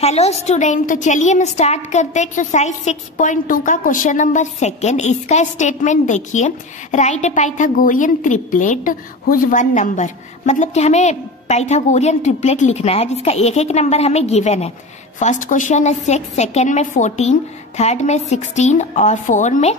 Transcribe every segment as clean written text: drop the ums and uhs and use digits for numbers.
Hello student, तो चलिए हम स्टार्ट करते हैं एक्सरसाइज 6.2 का क्वेश्चन नंबर सेकंड। इसका स्टेटमेंट देखिए, write a Pythagorean triplet whose one number. मतलब कि हमें पाइथागोरियन ट्रिपलेट लिखना है जिसका एक एक नंबर हमें गिवन है। फर्स्ट क्वेश्चन है 6, सेकंड में 14, थर्ड में 16 और फोर्थ में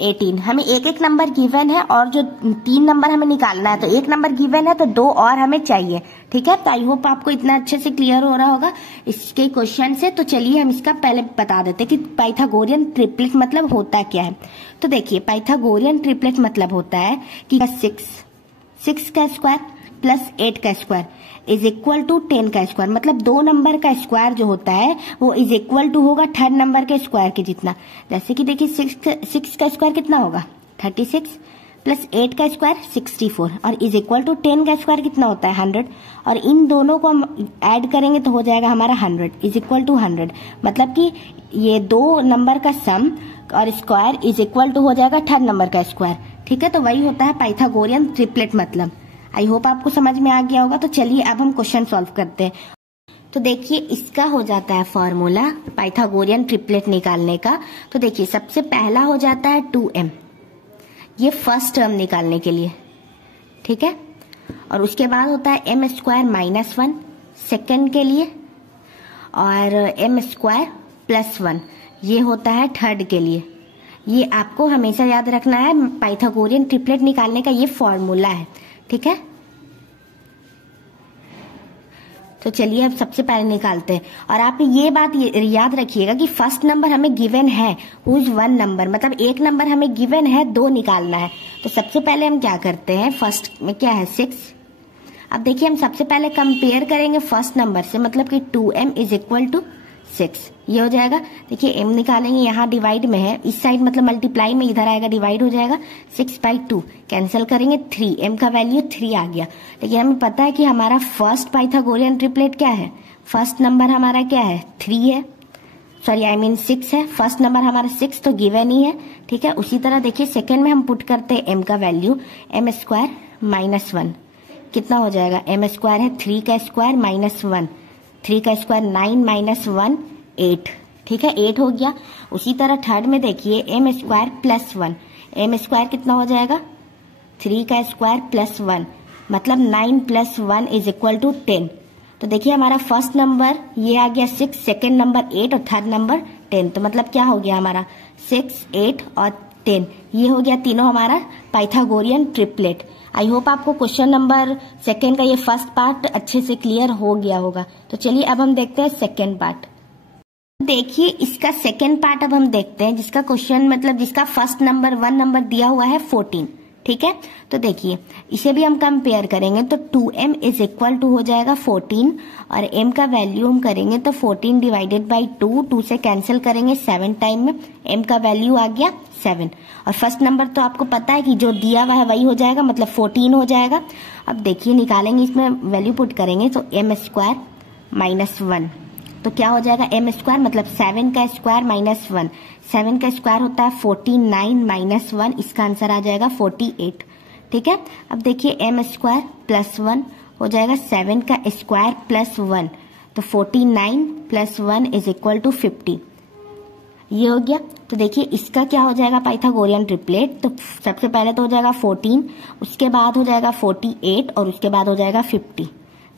18। हमें एक एक नंबर गिवन है और जो 3 नंबर हमें निकालना है, तो एक नंबर गिवन है तो 2 और हमें चाहिए। ठीक है, तो आई होप आपको इतना अच्छे से क्लियर हो रहा होगा इसके क्वेश्चन से। तो चलिए हम इसका पहले बता देते हैं कि पाइथागोरियन ट्रिपलेट मतलब होता क्या है। तो देखिए, पाइथागोरियन ट्रिपलेट मतलब होता है कि 6 का स्क्वायर प्लस 8 का स्क्वायर इज इक्वल टू 10 का स्क्वायर। मतलब 2 नंबर का स्क्वायर जो होता है वो इज इक्वल टू होगा थर्ड नंबर के स्क्वायर के जितना। जैसे कि देखिए 6 का स्क्वायर कितना होगा 36 प्लस 8 का स्क्वायर 64 और इज इक्वल टू 10 का स्क्वायर कितना होता है 100। और इन दोनों को हम ऐड करेंगे तो हो जाएगा हमारा 100 इज इक्वल टू 100। मतलब कि ये 2 नंबर का सम और स्क्वायर इज इक्वल टू हो जाएगा थर्ड नंबर का स्क्वायर। ठीक है, तो वही होता है पाइथागोरियन ट्रिपलेट मतलब। आई होप आपको समझ में आ गया होगा। तो चलिए अब हम क्वेश्चन सॉल्व करते हैं। तो देखिए, इसका हो जाता है फॉर्मूला पाइथागोरियन ट्रिपलेट निकालने का। तो देखिए, सबसे पहला हो जाता है 2m, ये फर्स्ट टर्म निकालने के लिए। ठीक है, और उसके बाद होता है m स्क्वायर माइनस 1 सेकेंड के लिए, और m स्क्वायर प्लस 1 ये होता है थर्ड के लिए। ये आपको हमेशा याद रखना है, पाइथागोरियन ट्रिपलेट निकालने का ये फॉर्मूला है। ठीक है, तो चलिए अब सबसे पहले निकालते हैं। और आप ये बात याद रखिएगा कि फर्स्ट नंबर हमें गिवन है हुज वन नंबर, मतलब एक नंबर हमें गिवन है, 2 निकालना है। तो सबसे पहले हम क्या करते हैं, फर्स्ट में क्या है 6। अब देखिए, हम सबसे पहले कंपेयर करेंगे फर्स्ट नंबर से, मतलब कि 2m इज इक्वल टू 6 ये हो जाएगा। देखिए m निकालेंगे, यहाँ डिवाइड में है, इस साइड मतलब मल्टीप्लाई में, इधर आएगा डिवाइड हो जाएगा। 6/2 कैंसिल करेंगे 3, m का वैल्यू 3 आ गया। लेकिन हमें पता है कि हमारा फर्स्ट पाइथागोरियन ट्रिपलेट क्या है, फर्स्ट नंबर हमारा क्या है 3 है, सॉरी आई मीन 6 है। फर्स्ट नंबर हमारा 6 तो गिवन ही है। ठीक है, उसी तरह देखिए सेकेंड में हम पुट करते हैं m का वैल्यू, m स्क्वायर माइनस 1 कितना हो जाएगा, m स्क्वायर है 3 का स्क्वायर माइनस 1, 3 का स्क्वायर 9 माइनस 1 8। ठीक है, 8 हो गया। उसी तरह थर्ड में देखिए m square plus 1, m square कितना हो जाएगा 3 का स्क्वायर प्लस 1, मतलब 9 प्लस 1 इज इक्वल टू 10। तो देखिए हमारा फर्स्ट नंबर ये आ गया 6, सेकेंड नंबर 8 और थर्ड नंबर 10। तो मतलब क्या हो गया हमारा 6, 8 और 10, ये हो गया तीनों हमारा पाइथागोरियन ट्रिपलेट। आई होप आपको क्वेश्चन नंबर सेकेंड का ये फर्स्ट पार्ट अच्छे से क्लियर हो गया होगा। तो चलिए अब हम देखते हैं सेकेंड पार्ट। देखिए, इसका सेकेंड पार्ट अब हम देखते हैं, जिसका क्वेश्चन मतलब जिसका फर्स्ट नंबर 1 नंबर दिया हुआ है 14। ठीक है, तो देखिए इसे भी हम कंपेयर करेंगे तो 2m इज इक्वल टू हो जाएगा 14 और m का वैल्यू हम करेंगे तो 14 डिवाइडेड बाई 2 से कैंसिल करेंगे 7 टाइम में, m का वैल्यू आ गया 7। और फर्स्ट नंबर तो आपको पता है कि जो दिया हुआ है वही हो जाएगा, मतलब 14 हो जाएगा। अब देखिए निकालेंगे, इसमें वैल्यू पुट करेंगे तो m स्क्वायर माइनस 1 तो क्या हो जाएगा m स्क्वायर मतलब 7 का स्क्वायर माइनस 1, 7 का स्क्वायर होता है 49 माइनस 1, इसका आंसर आ जाएगा 48। ठीक है, अब देखिए m स्क्वायर प्लस 1 हो जाएगा 7 का स्क्वायर प्लस 1, तो 49 प्लस 1 इज इक्वल टू 50 ये हो गया। तो देखिए इसका क्या हो जाएगा पाइथागोरियन ट्रिपलेट। तो सबसे पहले तो हो जाएगा 14, उसके बाद हो जाएगा 48 और उसके बाद हो जाएगा 50।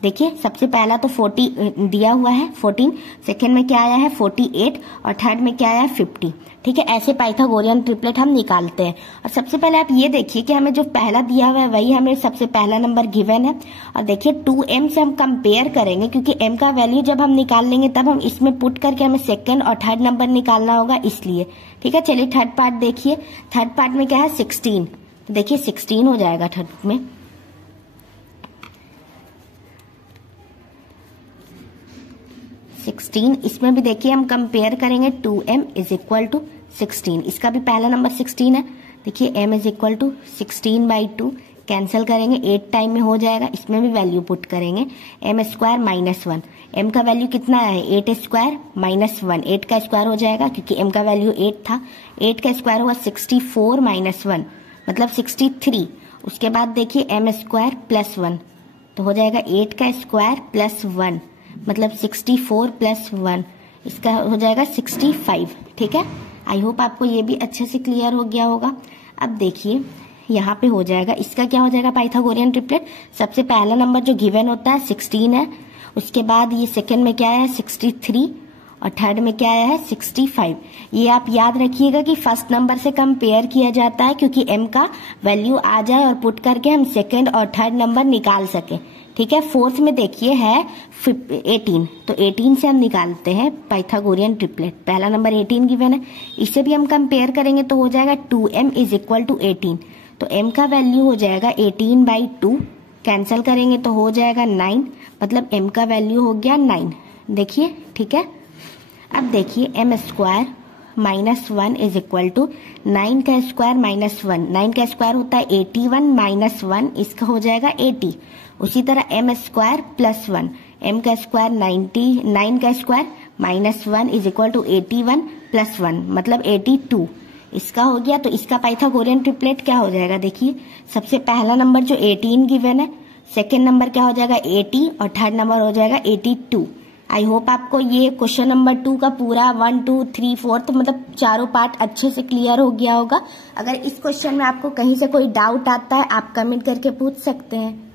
देखिए सबसे पहला तो 40 दिया हुआ है 14, सेकेंड में क्या आया है 48 और थर्ड में क्या आया है 50। ठीक है, ऐसे पाइथागोरियन ट्रिपलेट हम निकालते हैं। और सबसे पहले आप ये देखिए कि हमें जो पहला दिया हुआ है वही हमें सबसे पहला नंबर गिवन है। और देखिए 2m से हम कंपेयर करेंगे, क्योंकि m का वैल्यू जब हम निकाल लेंगे तब हम इसमें पुट करके हमें सेकेंड और थर्ड नंबर निकालना होगा, इसलिए। ठीक है, चलिए थर्ड पार्ट देखिए। थर्ड पार्ट में क्या है 16, तो देखिए 16 हो जाएगा थर्ड में। 16, इसमें भी देखिए हम कंपेयर करेंगे 2m इज इक्वल टू 16, इसका भी पहला नंबर 16 है। देखिए m is equal to 16/2 cancel करेंगे 8 टाइम में हो जाएगा, इसमें भी वैल्यू पुट करेंगे m स्क्वायर माइनस 1, m का वैल्यू कितना है 8 स्क्वायर माइनस 1, 8 का स्क्वायर हो जाएगा क्योंकि m का वैल्यू 8 था, 8 का स्क्वायर हुआ 64 माइनस 1 मतलब 63। उसके बाद देखिए m स्क्वायर प्लस 1 तो हो जाएगा 8 का स्क्वायर प्लस 1 मतलब 64 प्लस 1 इसका हो जाएगा 65। ठीक है, आई होप आपको ये भी अच्छे से क्लियर हो गया होगा। अब देखिए यहाँ पे हो जाएगा, इसका क्या हो जाएगा पाइथागोरियन ट्रिपलेट। सबसे पहला नंबर जो गिवन होता है 16 है, उसके बाद ये सेकंड में क्या है 63 और थर्ड में क्या आया है 65। ये आप याद रखिएगा कि फर्स्ट नंबर से कंपेयर किया जाता है क्योंकि m का वैल्यू आ जाए और पुट करके हम सेकंड और थर्ड नंबर निकाल सके। ठीक है, फोर्थ में देखिए है 18, तो 18 से हम निकालते हैं पाइथागोरियन ट्रिपलेट। पहला नंबर 18 गिवन है, इसे भी हम कंपेयर करेंगे तो हो जाएगा 2m इज इक्वल टू 18। तो m का वैल्यू हो जाएगा 18/2, कैंसिल करेंगे तो हो जाएगा 9, मतलब m का वैल्यू हो गया 9। देखिए, ठीक है। अब देखिए m square minus 1 is equal to 9 का स्क्वायर माइनस 1, 9 का स्क्वायर होता है 81 माइनस 1, इसका हो जाएगा 80। उसी तरह m स्क्वायर प्लस 1, m का स्क्वायर 90, 9 का square minus 1 is equal to 81 plus 1 मतलब 82, इसका हो गया। तो इसका पाइथागोरियन ट्रिपलेट क्या हो जाएगा, देखिए सबसे पहला नंबर जो 18 गिवन है, सेकेंड नंबर क्या हो जाएगा 80 और थर्ड नंबर हो जाएगा 82। आई होप आपको ये क्वेश्चन नंबर 2 का पूरा 1, 2, 3, 4 मतलब चारों पार्ट अच्छे से क्लियर हो गया होगा। अगर इस क्वेश्चन में आपको कहीं से कोई डाउट आता है आप कमेंट करके पूछ सकते हैं।